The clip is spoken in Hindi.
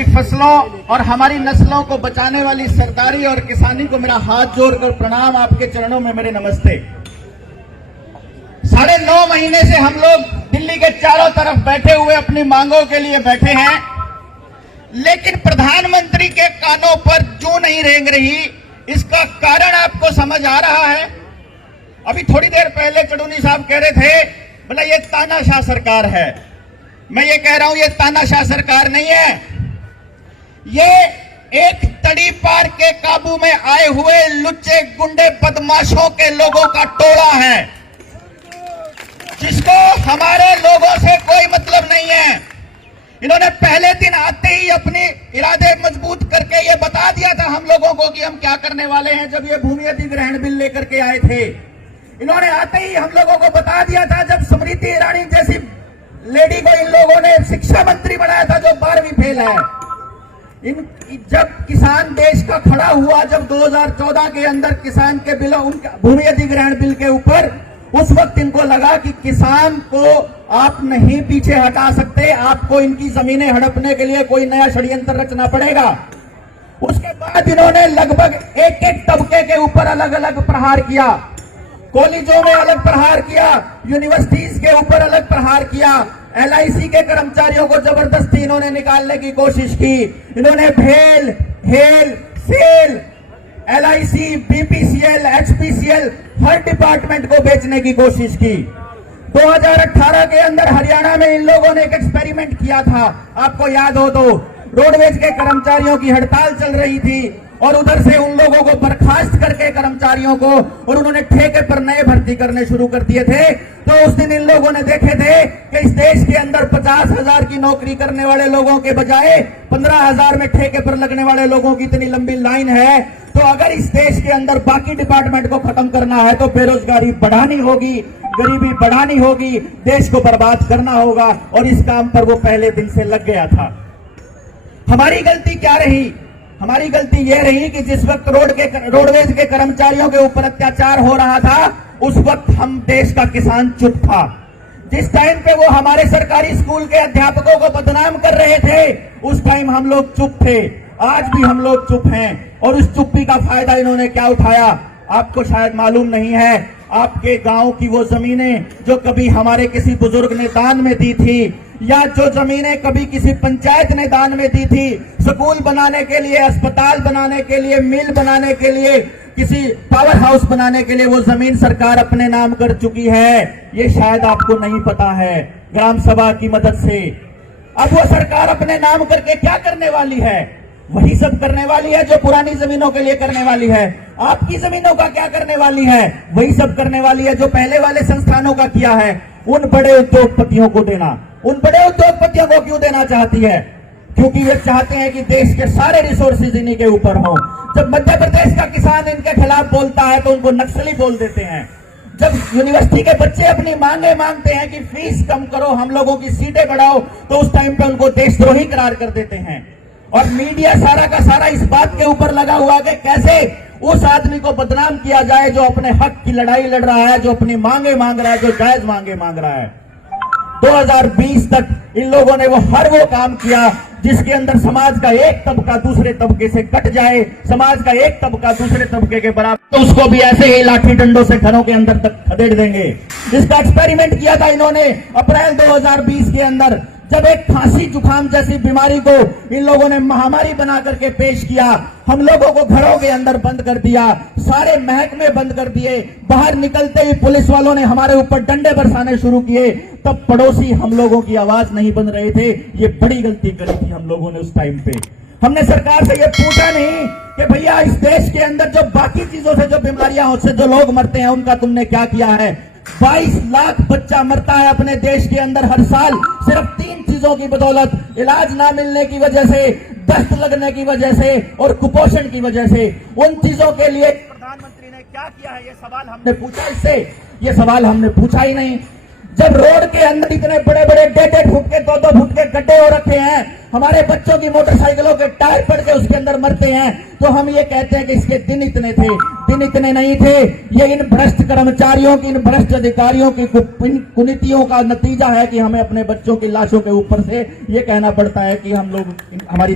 की फसलों और हमारी नस्लों को बचाने वाली सरकारी और किसानी को मेरा हाथ जोड़कर प्रणाम, आपके चरणों में मेरे नमस्ते। 9.5 महीने से हम लोग दिल्ली के चारों तरफ बैठे हुए अपनी मांगों के लिए बैठे हैं, लेकिन प्रधानमंत्री के कानों पर जूं नहीं रेंग रही। इसका कारण आपको समझ आ रहा है? अभी थोड़ी देर पहले चडूनी साहब कह रहे थे, बोला ये तानाशाह सरकार है। मैं ये कह रहा हूं, ये तानाशाह सरकार नहीं है, ये एक तड़ी पार के काबू में आए हुए लुच्चे गुंडे बदमाशों के लोगों का टोला है, जिसको हमारे लोगों से कोई मतलब नहीं है। इन्होंने पहले दिन आते ही अपने इरादे मजबूत करके ये बता दिया था हम लोगों को कि हम क्या करने वाले हैं। जब ये भूमि अधिग्रहण बिल लेकर के आए थे, इन्होंने आते ही हम लोगों को बता दिया था। जब स्मृति ईरानी जैसी लेडी को इन लोगों ने शिक्षा मंत्री बनाया था, जो 12वीं फेल है, जब किसान देश का खड़ा हुआ, जब 2014 के अंदर किसान के बिल, उनका भूमि अधिग्रहण बिल के ऊपर, उस वक्त इनको लगा कि किसान को आप नहीं पीछे हटा सकते, आपको इनकी जमीनें हड़पने के लिए कोई नया षड्यंत्र रचना पड़ेगा। उसके बाद इन्होंने लगभग एक एक तबके के ऊपर अलग अलग प्रहार किया। कॉलेजों में अलग प्रहार किया, यूनिवर्सिटीज के ऊपर अलग प्रहार किया, LIC के कर्मचारियों को जबरदस्ती इन्होंने निकालने की कोशिश की। इन्होंने भेल, HAL, SAIL, LIC, BPCL, HPCL हर डिपार्टमेंट को बेचने की कोशिश की। 2018 के अंदर हरियाणा में इन लोगों ने एक एक्सपेरिमेंट किया था, आपको याद हो तो। रोडवेज के कर्मचारियों की हड़ताल चल रही थी और उधर से उन लोगों को बर्खास्त करके कर्मचारियों को, और उन्होंने ठेके पर नए भर्ती करने शुरू कर दिए थे। तो उस दिन इन लोगों ने देखे थे कि इस देश के अंदर 50,000 की नौकरी करने वाले लोगों के बजाय 15,000 में ठेके पर लगने वाले लोगों की इतनी लंबी लाइन है। तो अगर इस देश के अंदर बाकी डिपार्टमेंट को खत्म करना है तो बेरोजगारी बढ़ानी होगी, गरीबी बढ़ानी होगी, देश को बर्बाद करना होगा, और इस काम पर वो पहले दिन से लग गया था। हमारी गलती क्या रही? हमारी गलती यह रही कि जिस वक्त रोडवेज के कर्मचारियों के ऊपर अत्याचार हो रहा था, उस वक्त हम देश का किसान चुप था। जिस टाइम पे वो हमारे सरकारी स्कूल के अध्यापकों को बदनाम कर रहे थे, उस टाइम हम लोग चुप थे। आज भी हम लोग चुप हैं, और उस चुप्पी का फायदा इन्होंने क्या उठाया आपको शायद मालूम नहीं है। आपके गांव की वो जमीनें जो कभी हमारे किसी बुजुर्ग ने दान में दी थी, या जो जमीनें कभी किसी पंचायत ने दान में दी थी, स्कूल बनाने के लिए, अस्पताल बनाने के लिए, मिल बनाने के लिए, किसी पावर हाउस बनाने के लिए, वो जमीन सरकार अपने नाम कर चुकी है। ये शायद आपको नहीं पता है। ग्राम सभा की मदद से अब वो सरकार अपने नाम करके क्या करने वाली है? वही सब करने वाली है जो पुरानी जमीनों के लिए करने वाली है। आपकी जमीनों का क्या करने वाली है? वही सब करने वाली है जो पहले वाले संस्थानों का किया है। उन बड़े उद्योगपतियों को देना, उन बड़े उद्योगपतियों को क्यों देना चाहती है? क्योंकि वे चाहते हैं कि देश के सारे रिसोर्सेज इन्हीं के ऊपर हों। जब मध्य प्रदेश का किसान इनके खिलाफ बोलता है तो उनको नक्सली बोल देते हैं। जब यूनिवर्सिटी के बच्चे अपनी मांगे मांगते हैं कि फीस कम करो, हम लोगों की सीटें बढ़ाओ, तो उस टाइम पे उनको देशद्रोही करार कर देते हैं। और मीडिया सारा का सारा इस बात के ऊपर लगा हुआ है कि कैसे उस आदमी को बदनाम किया जाए जो अपने हक की लड़ाई लड़ रहा है, जो अपनी मांगे मांग रहा है, जो जायज मांगे मांग रहा है। 2020 तक इन लोगों ने हर वो काम किया जिसके अंदर समाज का एक तबका दूसरे तबके से कट जाए, समाज का एक तबका दूसरे तबके के बराबर, तो उसको भी ऐसे ही लाठी डंडों से घरों के अंदर तक खदेड़ देंगे। इसका एक्सपेरिमेंट किया था इन्होंने अप्रैल 2020 के अंदर, जब एक खांसी जुकाम जैसी बीमारी को इन लोगों ने महामारी बना करके पेश किया। हम लोगों को घरों के अंदर बंद कर दिया, सारे महकमे बंद कर दिए। बाहर निकलते ही पुलिस वालों ने हमारे ऊपर डंडे बरसाने शुरू किए। तब पड़ोसी हम लोगों की आवाज नहीं बन रहे थे। ये बड़ी गलती करी थी हम लोगों ने उस टाइम पे। हमने सरकार से ये पूछा नहीं कि भैया इस देश के अंदर जो बाकी चीजों से, जो बीमारियां से जो लोग मरते हैं, उनका तुमने क्या किया है? 22 लाख बच्चा मरता है अपने देश के अंदर हर साल, सिर्फ 3 चीजों की बदौलत। इलाज ना मिलने की वजह से, दस्त लगने की वजह से, और कुपोषण की वजह से। उन चीजों के लिए प्रधानमंत्री ने क्या किया है? ये सवाल हमने पूछा इससे? ये सवाल हमने पूछा ही नहीं। जब रोड के अंदर इतने बड़े बड़े 1.5 फुट के 2-2 फुट के गड्ढे हो रखे हैं, हमारे बच्चों की मोटरसाइकिलों के टायर पड़ के उसके अंदर मरते हैं, तो हम ये कहते हैं कि इसके दिन इतने थे। दिन इतने नहीं थे। ये इन भ्रष्ट कर्मचारियों की, इन भ्रष्ट अधिकारियों की कुनीतियों का नतीजा है कि हमें अपने बच्चों की लाशों के ऊपर से ये कहना पड़ता है कि हम लोग, हमारी